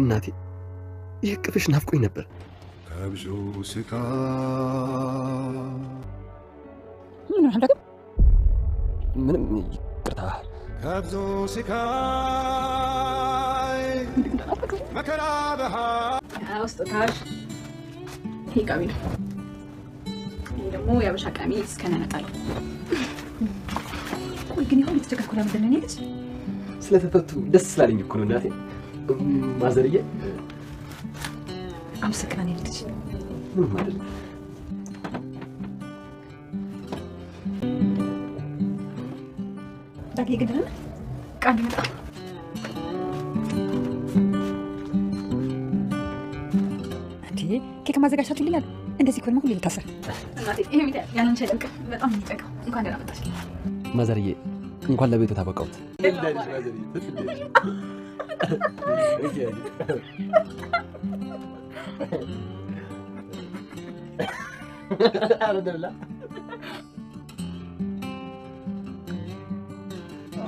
እናቴ የቅፍሽ ናፍቆኝ ነበር። ከብዙ ስቃይ ምንም ይቅርታ። ከብዙ ስቃይ መከራ ውስጥታሽ ይሄ ቀሚስ ይሄ ደግሞ የአበሻ ቀሚስ ከነነጠላ። ቆይ ግን ይሁን የተቸገርኩ ለምንድን ነው ልጅ ስለተፈቱ ደስ ስላለኝ እኮ ነው እናቴ። ማዘርዬ አመሰግናለሁ ልጅ። ምን ማለት ነው? ዳጊ ግን ደህና ቃል ይመጣ እንዴ? ኬክ ማዘጋጀት ይላል። እንደዚህ ኮልማ ሁሉ ይታሰር። እናቴ ይሄ ሚዲያ ያንን ቸለቀ በጣም ይጠቃ። እንኳን ደህና መጣሽ ማዘርዬ። እንኳን ለቤቱ ታበቃውት።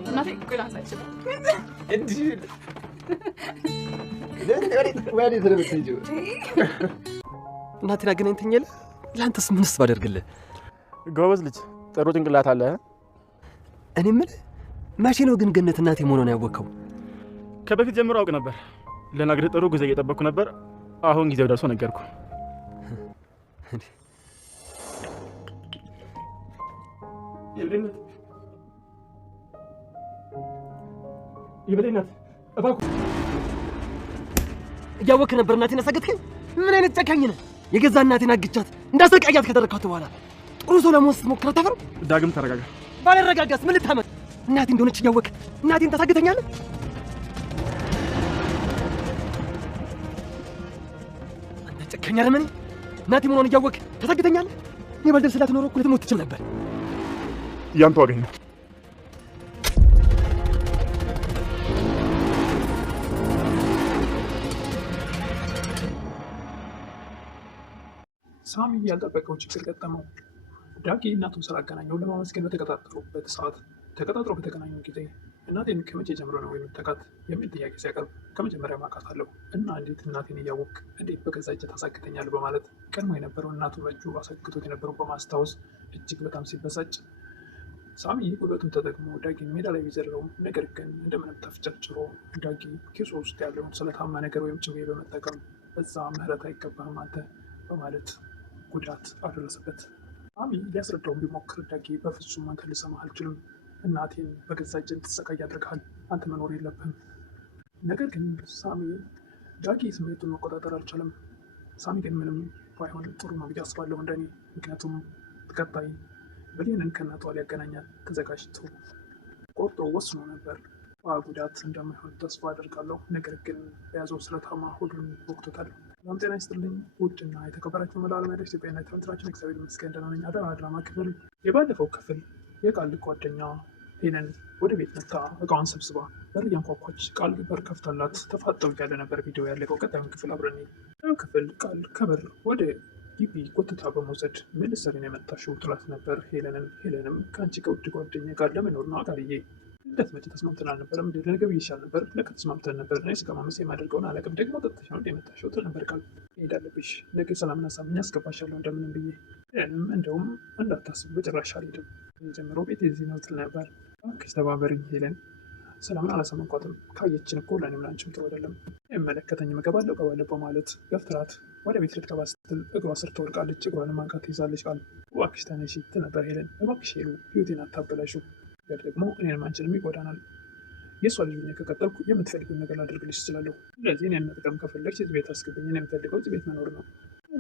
እናቴ ቆላ ሳይችል እናቴን አገናኝተኛል። ለአንተስ ምንስ ባደርግልህ? ጎበዝ ልጅ፣ ጥሩ ጭንቅላት አለ። እኔ የምልህ መቼ ነው ግን ገነት እናቴ መሆኗን ያወቅኸው? ከበፊት ጀምሮ አውቅ ነበር። ለነግርህ ጥሩ ጊዜ እየጠበቅኩ ነበር። አሁን ጊዜው ደርሶ ነገርኩ። ይበለኛት እባክህ። እያወቅህ ነበር እናቴን ያሳገትከኝ? ምን አይነት ጨካኝ ነህ? የገዛ እናቴን አግቻት እንዳሰቃያት ከደረካት በኋላ ጥሩ ሰው ለመሆን ስትሞክር አታፍርም? ዳግም ተረጋጋ። ባልረጋጋስ ምን ልታመጥ? እናቴ እንደሆነች እያወቅህ እናቴን ታሳግተኛለህ? አንተ ጨካኝ አረመኔ! እናቴ መሆኗን እያወቅህ ታሳግተኛለህ? እኔ ባልደርስላት ኖሮ እኮ ልትሞት ትችል ነበር። ያንተ ዋገኝ ነው። ሳሚ ያልጠበቀው ችግር ገጠመው። ዳጊ እናቱን ስላገናኘው ለማመስገን በተቀጣጠሩበት ሰዓት ተቀጣጥሮ በተገናኙ ጊዜ እናቴን ከመቼ ጀምሮ ነው የምትጠቃት የሚል ጥያቄ ሲያቀርብ ከመጀመሪያ ማውቃታለሁ እና እንዴት እናቴን እያወቅ እንዴት በገዛ እጅ ታሳግተኛለህ በማለት ቀድሞ የነበረው እናቱ በእጁ አሳግቶት የነበረው በማስታወስ እጅግ በጣም ሲበሳጭ ሳሚ ጉልበቱን ተጠቅሞ ዳጊን ሜዳ ላይ ቢዘለውም ነገር ግን እንደምንም ተፍጨርጭሮ ዳጊ ኪሱ ውስጥ ያለውን ስለታማ ነገር ወይም ጭቤ በመጠቀም በዛ ምህረት አይገባህም አንተ በማለት ጉዳት አደረሰበት። ሳሚ ሊያስረዳውን ቢሞክር ዳጊ በፍጹም አንተ ልሰማህ አልችልም፣ እናቴን በገዛ እጅ እንድትሰቃይ ያደርግሃል፣ አንተ መኖር የለብህም። ነገር ግን ሳሚ ዳጊ ስሜቱን መቆጣጠር አልቻለም። ሳሚ ግን ምንም ባይሆን ጥሩ ነው ብዬ አስባለሁ እንደኔ። ምክንያቱም ተቀጣይ ብሌንን ከእናቷ ሊያገናኛት ተዘጋጅቶ ቆርጦ ወስኖ ነበር። ጉዳት እንደማይሆን ተስፋ አደርጋለሁ። ነገር ግን በያዘው ስለታማ ሁሉን ወቅቶታል። ሰላም ጤና ይስጥልኝ ውድና የተከበራችሁ መላው ዓለም ኢትዮጵያና ተመልካቾቻችን፣ እግዚአብሔር ይመስገን ደህና ነኝ። አዳማ ድራማ ክፍል የባለፈው ክፍል የቃል ጓደኛ ሄለን ወደ ቤት መታ እቃዋን ሰብስባ በር እያንኳኳች ቃል በር ከፍታላት ተፋጠው ያለ ነበር ቪዲዮ ያለቀው። ቀጣዩን ክፍል አብረን ክፍል ቃል ከበር ወደ ግቢ ጎትታ በመውሰድ ምን ልትሰሪ ነው የመጣሽው ትላት ነበር ሄለንን። ሄለንም ከአንቺ ከውድ ጓደኛ ጋር ለመኖር ነው አቃልዬ እንደትመጪ ተስማምተን አልነበረም እንደ ለነገብ ይሻል ነበር ለካ ተስማምተን ነበር። እኔ ስጋ ማመስ የማደርገውን አላውቅም። ደግሞ ጠጥተሽ ነው የመጣሽው ትል ነበር ቃል። መሄድ አለብሽ ነገ ሰላምና ሳምኝ አስገባሻለሁ እንደምንም ብዬ። እንደውም እንዳታስብ በጭራሽ አልሄድም ጀምሮ ቤት የዚህ ነው ትል ነበር። እባክሽ ተባበሪኝ ሄለን፣ ሰላምን አላሰማንኳትም። ካየችን እኮ ለእኔም ለአንቺም ጥሩ አይደለም። አይመለከተኝም እገባለሁ በማለት ገፍትራት ወደ ቤት ልትገባ ስትል እግሯ ስር ትወድቃለች። እግሯንም አንቃት ትይዛለች። ቃል እባክሽ ተነሺ ትል ነበር ሄለን። እባክሽ ሄሉ ህይወቴን አታበላሽው፣ ነገር ደግሞ እኔንም አንቺንም ይጎዳናል። የእሷ ልጅ ከቀጠልኩ የምትፈልጊውን ነገር ላደርግልሽ እችላለሁ። ስለዚህ እኔን መጥቀም ከፈለግሽ እዚህ ቤት አስገብኝ፣ እኔ የምፈልገው እዚህ ቤት መኖር ነው።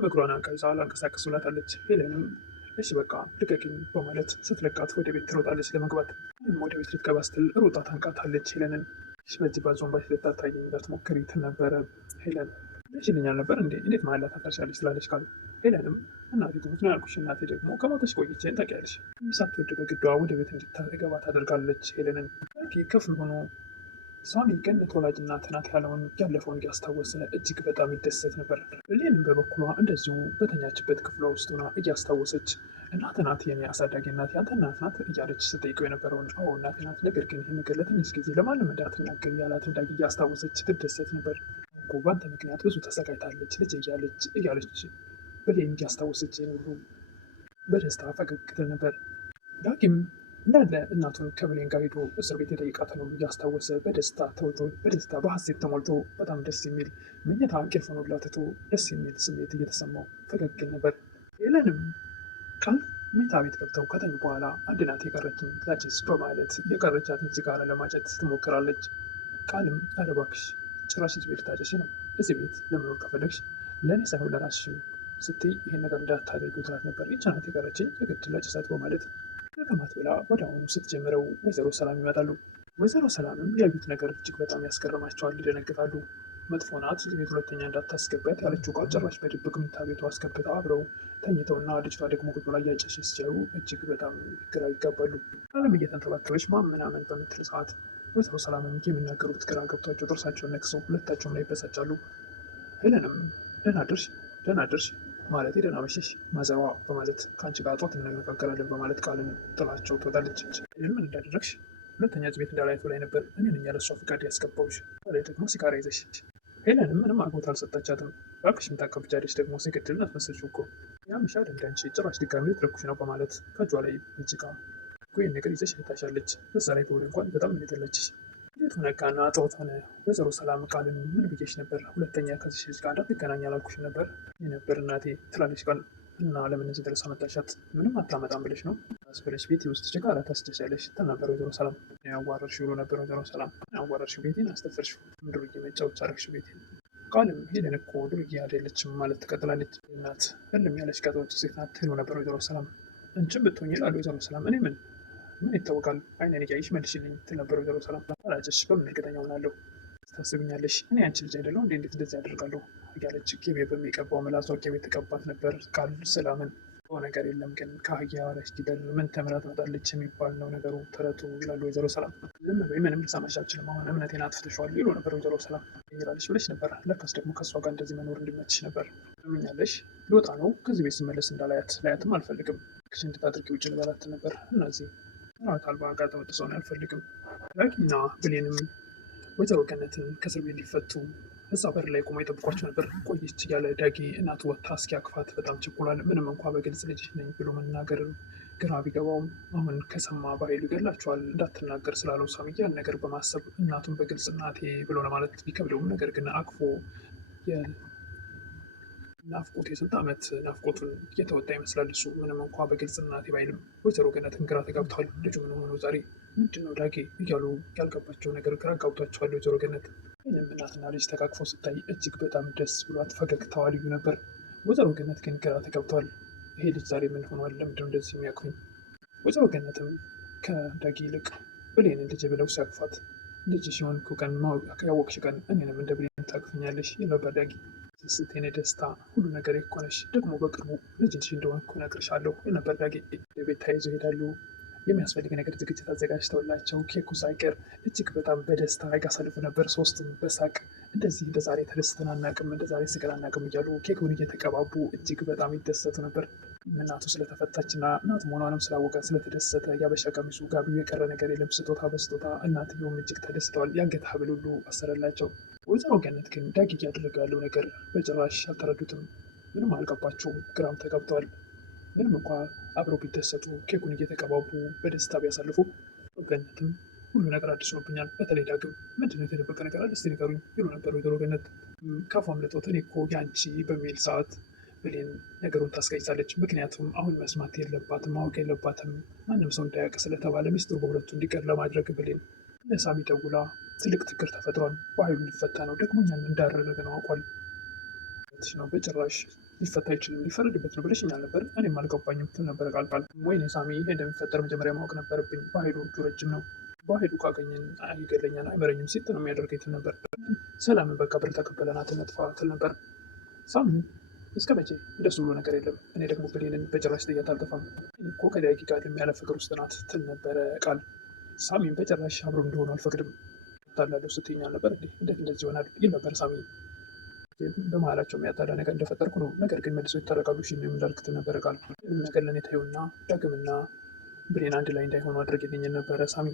እግሯን አንቃ ይዛ ላንቀሳቀስ ብላታለች። ሄለንም እሺ በቃ ልቀቂኝ በማለት ስትለቃት ወደ ቤት ትሮጣለች ለመግባት። ወደ ቤት ልትገባ ስትል ሩጣ ታንቃታለች ሄለንን። በዚህ ባዞን ባሽ ልታታየኝ እንዳትሞክሪ ትል ነበረ ሄለን። ልጅ ይለኛል ነበር እንዴ እንዴት ማላ ታፈርሻለች ስላለች ቃል። ሄለንም እናቴ ትሙት ነው ያልኩሽ፣ እናቴ ደግሞ ከሞተች ቆይቼን ታውቂያለሽ። ሳትወድ በግዷ ወደ ቤት እንድታገባ ታደርጋለች ሄለንን። ከፍ ሆኖ ሳሚ ገነት ወላጅ እናት ናት ያለውን ያለፈውን እያስታወሰ እጅግ በጣም ይደሰት ነበር። ብሌንም በበኩሏ እንደዚሁ በተኛችበት ክፍሏ ውስጥ ሆና እያስታወሰች እናት ናት የኔ አሳዳጊ እናት ያንተ እናት ናት እያለች ስጠይቀው የነበረውን አዎ እናቴ ናት፣ ነገር ግን ይህ ነገር ለትንሽ ጊዜ ለማንም እንዳትናገር ያላት እንዳጊ እያስታወሰች ትደሰት ነበር። እኮ በአንተ ምክንያት ብዙ ተሰቃይታለች ልጅ እያለች ብሌን እያስታወሰች ሁሉ በደስታ ፈገግ ትል ነበር። ዳጊም እንዳለ እናቱን ከብሌን ጋር ሄዶ እስር ቤት የጠይቃትን ሁሉ እያስታወሰ በደስታ ተውጦ በደስታ በሐሴት ተሞልቶ በጣም ደስ የሚል መኝታ እንቅልፉን ሁላ ትቶ ደስ የሚል ስሜት እየተሰማው ፈገግ ይል ነበር። ሄለንም ቃል መኝታ ቤት ገብተው ከተኙ በኋላ አንድ ናት የቀረችኝ ላጭስ በማለት የቀረቻትን ሲጋራ ለማጨት ትሞክራለች። ቃልም ኧረ እባክሽ ጭራሽ እዚህ ቤት ታጨሽ ነው? እዚህ ቤት ለመኖር ከፈለግሽ ለእኔ ሳይሆን ለራስሽ ስትይ ይሄን ነገር እንዳታደርጊው ትላት ነበር። ይህች ናት የቀረችኝ የግድ ላጭሳት በማለት ከከማት ብላ ወደ አሁኑ ስትጀምረው ወይዘሮ ሰላም ይመጣሉ። ወይዘሮ ሰላምም ያዩት ነገር እጅግ በጣም ያስገርማቸዋል፣ ይደነግጣሉ። መጥፎ ናት ቤት ሁለተኛ እንዳታስገባት ያለችው ቃል ጭራሽ በድብቅ መኝታ ቤቷ አስገብታ አብረው ተኝተውና ልጅቷ ደግሞ ቁጭ ብላ እያጨሰች ሲያዩ እጅግ በጣም ግራ ይጋባሉ። ቃልም እየተንተባተበች ምናምን በምትል ሰዓት ወይዘሮ ሰላምም የሚናገሩት ግራ ገብቷቸው ጥርሳቸውን ነክሰው ሁለታቸውም ላይ ይበሳጫሉ። ሄለንም ደህና ድርሽ ማለት ደህና መሸሽ ማዘሯ በማለት ከአንቺ ጋር ጧት እንነጋገራለን በማለት ቃልን ጥላቸው ትወጣለች። ምን እንዳደረግሽ ሁለተኛ ቤት እንዳላይቶ ላይ ነበር እኔ ነኝ ያለሷ ፍቃድ ያስገባውሽ ላይ ደግሞ ሲጋራ ይዘሽ። ሄለንም ምንም አጎት አልሰጣቻትም። እባክሽ የምታቀብቻለች ደግሞ ሲገድል አስመሰልሽው እኮ ያምሻል እንዳንቺ ጭራሽ ድጋሚ ልትረኩሽ ነው በማለት ከእጇ ላይ እጅጋ ይህን ነገር ይዘሽ ታሻለች። በዛ ላይ በሆነ እንኳን በጣም የተለችሽ ቤቱ ነጋና ጠዋት ሆነ። ወይዘሮ ሰላም ቃልን ምን ብዬሽ ነበር? ሁለተኛ ከዚህ ልጅ ጋር እንዳትገናኝ አላልኩሽም ነበር? የነበር እናቴ ትላለች ቃል እና ለምን እዚህ ድረስ አመጣሻት? ምንም አታመጣም ብለሽ ነው አስበለሽ ቤቴ ውስጥ ጭቃራ ታስደሻለሽ ትል ነበር ወይዘሮ ሰላም። ያዋረርሽው ብሎ ነበር ወይዘሮ ሰላም። ያዋረርሽው ቤቴን አስተፈርሽው ዱርዬ መጫወቻ አደረግሽው ቤቴን። ቃልም ሄለን እኮ ዱርዬ አይደለችም ማለት ትቀጥላለች። እናት ህልም ያለች ቀጠወጥ ሴት ናት ትለው ነበር ወይዘሮ ሰላም። አንቺም ብትሆኝ ይላሉ ወይዘሮ ሰላም። እኔ ምን ይታወቃል አይነን እያይሽ መልሽልኝ ትል ነበር ወይዘሮ ሰላም። አላጭሽ በምን እርግጠኛ ሆናለሁ? ታስብኛለሽ እኔ አንቺ ልጅ አይደለሁ እንዴት እንደዚህ ያደርጋለሁ እያለች ቄቤ በሚቀባው ምላሷ ቄቤ ተቀባት ነበር። ቃል ሰላምን ነገር የለም ግን ከአህያ ላይ ጊደል ምን ተምራ ትመጣለች የሚባል ነው ነገሩ ተረቱ ይላሉ ወይዘሮ ሰላም። ዝም በይ ምንም ልሰማሽ አልችልም አሁን እምነቴን አጥፍተሽዋል ይሉ ነበር ወይዘሮ ሰላም። ይላለች ብለሽ ነበር ለካስ ደግሞ ከእሷ ጋር እንደዚህ መኖር እንዲመችሽ ነበር። ምኛለሽ ልወጣ ነው ከዚህ ቤት ስመለስ ላያትም አልፈልግም ክሽ እንድታድርጊ ውጭ ልበላት ነበር። እነዚህ ራት አልባ ጋር ተመጥሰውን አልፈልግም። ዳጊና ብሌንም ወይዘሮ ገነትን ከእስር ቤት ሊፈቱ እዛ በር ላይ ቆማ ይጠብቋቸው ነበር። ቆየች እያለ ዳጊ እናቱ ወጥታ እስኪያቅፋት በጣም ቸኩሏል። ምንም እንኳ በግልጽ ልጅ ነኝ ብሎ መናገር ግራ ቢገባውም አሁን ከሰማ በኃይሉ ይገላቸዋል እንዳትናገር ስላለው ሳሚ ያን ነገር በማሰብ እናቱን በግልጽ እናቴ ብሎ ለማለት ቢከብደውም ነገር ግን አቅፎ ናፍቆት የስንት ዓመት ናፍቆቱን እየተወጣ ይመስላል። እሱ ምንም እንኳ በግልጽ እናቴ ባይልም ወይዘሮ ገነትን ግራ ተጋብተዋል። ልጁ ምን ሆኖ ዛሬ ምንድነው ዳጊ እያሉ ያልገባቸው ነገር ግራ ጋብቷቸዋል። ወይዘሮ ገነት ምንም እናትና ልጅ ተቃቅፈው ስታይ እጅግ በጣም ደስ ብሏት ፈገግታዋ ልዩ ነበር። ወይዘሮ ገነት ግን ግራ ተጋብተዋል። ይሄ ልጅ ዛሬ ምን ሆኗል? ለምንድነው እንደዚህ የሚያቅፉኝ? ወይዘሮ ገነትም ከዳጊ ይልቅ ብሌንን ልጅ ብለው ሲያቅፋት ልጅ ሲሆን ቀን ያወቅሽ ቀን እኔንም እንደ ብሌን ታቅፍኛለሽ የነበር ዳጊ ስስቴን ደስታ ሁሉ ነገር የኮነሽ ደግሞ በቅርቡ ልጅሽ እንደሆነ እነግርሻለሁ የነበር ዳጊ። ቤት ተያይዘው ይሄዳሉ። የሚያስፈልግ ነገር ዝግጅት አዘጋጅተውላቸው ኬኩ ሳይቀር እጅግ በጣም በደስታ ያሳልፉ ነበር። ሶስቱም በሳቅ እንደዚህ እንደ ዛሬ ተደስተን አናውቅም፣ እንደ ዛሬ ስቀን አናውቅም እያሉ ኬኩን እየተቀባቡ እጅግ በጣም ይደሰቱ ነበር። እናቱ ስለተፈታችና እናቱ መሆኗንም ስላወቀ ስለተደሰተ ያበሻ ቀሚሱ ጋቢው የቀረ ነገር የለም፣ ስጦታ በስጦታ እናትየውም እጅግ ተደስተዋል። የአንገት ሐብል ሁሉ አሰረላቸው። ወይዘሮ ገነት ግን ዳጊ እያደረገ ያለው ነገር በጭራሽ አልተረዱትም። ምንም አልገባቸውም፣ ግራም ተጋብተዋል። ምንም እንኳ አብረው ቢደሰቱ ኬኩን እየተቀባቡ በደስታ ቢያሳልፉ ገነትም ሁሉ ነገር አዲስ ሆኖብኛል፣ በተለይ ዳግም ምንድነው የተደበቀ ነገር አለ እስቲ ንገሩኝ ይሉ ነበር ወይዘሮ ገነት። ከፏም ለጦት እኔ እኮ ያንቺ በሚል ሰዓት ብሌን ነገሩን ታስቀይሳለች። ምክንያቱም አሁን መስማት የለባትም ማወቅ የለባትም ማንም ሰው እንዳያውቅ ስለተባለ ሚስጥሩ በሁለቱ እንዲቀር ለማድረግ ብሌን ለሳሚ ደውላ ትልቅ ችግር ተፈጥሯል፣ በኃይሉ ሊፈታ ነው፣ ደግሞ እኛን እንዳደረገ ነው አውቋል ነው በጭራሽ ሊፈታ አይችልም ሊፈረድበት ነው ብለሽኛል ነበር እኔም አልገባኝም ትል ነበረ ቃል። ወይኔ ሳሚ ይሄ እንደሚፈጠር መጀመሪያ ማወቅ ነበረብኝ፣ በኃይሉ እጁ ረጅም ነው፣ በኃይሉ ካገኘን ይገለኛል አይመረኝም ሲት ነው የሚያደርገኝ ትል ነበር። ሰላምን በቃ ብር ተቀበለናት ነጥፋ ትል ነበር። ሳሚ እስከ መቼ እንደሱ ብሎ ነገር የለም፣ እኔ ደግሞ ብሌንን በጭራሽ ጥያት አልጠፋም እኮ ከዳጊ ጋር ያለ ፍቅር ውስጥ ናት ትል ነበረ ቃል። ሳሚን በጭራሽ አብሮ እንደሆኑ አልፈቅድም ታላለሁ ስትይኛል ነበር እንዴት እንደዚህ ይሆናል ይል ነበር ሳሚ። በመሀላቸው የሚያጣላ ነገር እንደፈጠርኩ ነው፣ ነገር ግን መልሶ ይታረቃሉ ሽ እንዳልክት ነበረ ቃል። ምንም ነገር ለእኔ ተይውና ዳግምና ብሌን አንድ ላይ እንዳይሆኑ አድርግልኝ ነበረ ሳሚ።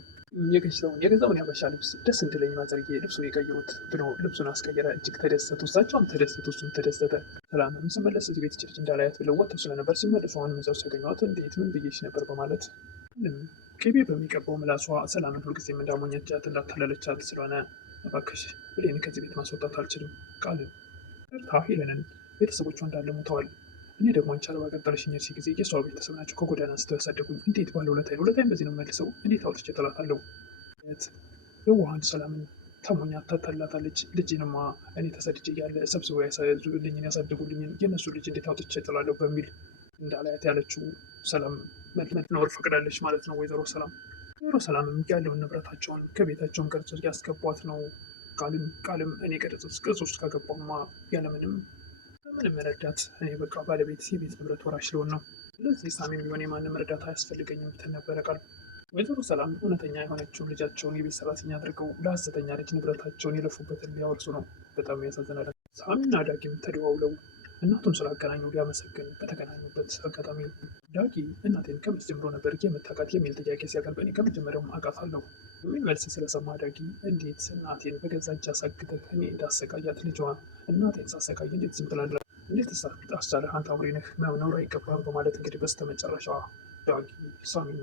የገዛውን ያበሻ ልብስ ደስ እንድለኝ ማዘርጌ ልብሱን የቀየሩት ብሎ ልብሱን አስቀየረ። እጅግ ተደሰቱ። እሳቸውም ተደሰቱ፣ እሱም ተደሰተ። ሰላምም ስመለስ እዚህ ቤት ጭርጭ እንዳላያት ብለው ወጥተው ስለነበር ሲመለሱ አሁንም እዛው ሲያገኟት እንዴት ምን ብዬሽ ነበር በማለት ቅቤ በሚቀባው ምላሷ ሰላምን ሁልጊዜም እንዳሞኘቻት እንዳታለለቻት ስለሆነ እባክሽ ብሌን ከዚህ ቤት ማስወጣት አልችልም ቃልን እርታ ሄለንን ቤተሰቦቿ እንዳለ ሞተዋል። እኔ ደግሞ አንቺ አረብ አገር ጥለሽኝ ሄድሽ ጊዜ የሷ ቤተሰብ ናቸው ከጎዳና አንስተው ያሳደጉኝ። እንዴት ባለ ውለታዬን በዚህ ነው መልሰው እንዴት አውጥቼ እጥላታለሁ? የዋሃን ሰላምን ታሞኛ ታታላታለች። ልጅንማ እኔ ተሰድጄ እያለ ሰብስበው ያሳዙልኝን ያሳድጉልኝን የእነሱ ልጅ እንዴት አውጥቼ እጥላለሁ በሚል እንዳላያት ያለችው ሰላም መኖር ፈቅዳለች ማለት ነው። ወይዘሮ ሰላምም ያለውን ንብረታቸውን ከቤታቸውን ቅርጽ ያስገቧት ነው። ቃልም እኔ ቅርጽ ውስጥ ከገባማ ያለምንም ረዳት እኔ በቃ ባለቤት የቤት ንብረት ወራሽ ስለሆን ነው። ስለዚህ ሳሚም ቢሆን የማንም ረዳት አያስፈልገኝም ትል ነበረ ቃል። ወይዘሮ ሰላም እውነተኛ የሆነችውን ልጃቸውን የቤት ሰራተኛ አድርገው ለሐሰተኛ ልጅ ንብረታቸውን የለፉበትን ሊያወርሱ ነው። በጣም ያሳዝናል። ሳሚና ዳጊም ተደዋውለው እናቱን ስላገናኘው ሊያመሰግን በተገናኙበት አጋጣሚ ዳጊ እናቴን ከመቼ ጀምሮ ነበር የምታውቃት የሚል ጥያቄ ሲያቀርብ እኔ ከመጀመሪያውም አውቃታለሁ የሚል መልስ ስለሰማ ዳጊ እንዴት እናቴን በገዛ እጅ አሳግተህ እኔ እንዳሰቃያት ልጇ እናቴን ሳሰቃይ እንዴት ዝም ትላለህ? እንዴት አስቻለህ? አንተ አውሬ ነህ፣ መኖር አይገባህም በማለት እንግዲህ በስተመጨረሻ ዳጊ ሳሚን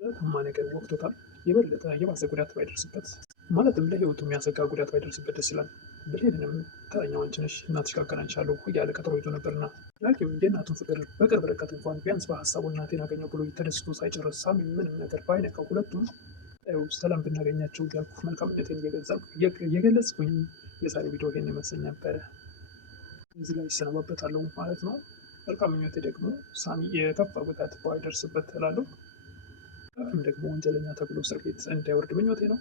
በተማ ነገር ወቅቶታል። የበለጠ የባሰ ጉዳት ባይደርስበት ማለትም ለህይወቱ የሚያሰጋ ጉዳት ባይደርስበት ደስ ይላል። ብሌንንም ተረኛው አንቺ ነሽ እናትሽ ጋር አገናኝሻለሁ እያለ ቀጠሮ ይዞ ነበርና ዳጊም የእናቱን ፍቅር በቅርብ ርቀት እንኳን ቢያንስ በሀሳቡ እናቴን አገኘው ብሎ ተደስቶ ሳይጨርስ ሳሚ ምንም ነገር ባይነካው ሁለቱም ሰላም ብናገኛቸው እያልኩ መልካምነቴን እየገለጽኩኝ የዛሬ ቪዲዮ ይሄን ይመስል ነበረ። እዚህ ላይ ይሰነባበታለሁ ማለት ነው። መልካም ምኞቴ ደግሞ ሳሚ የከፋ ጉዳት ባይደርስበት እላለሁ። ደግሞ ወንጀለኛ ተብሎ እስር ቤት እንዳይወርድ ምኞቴ ነው።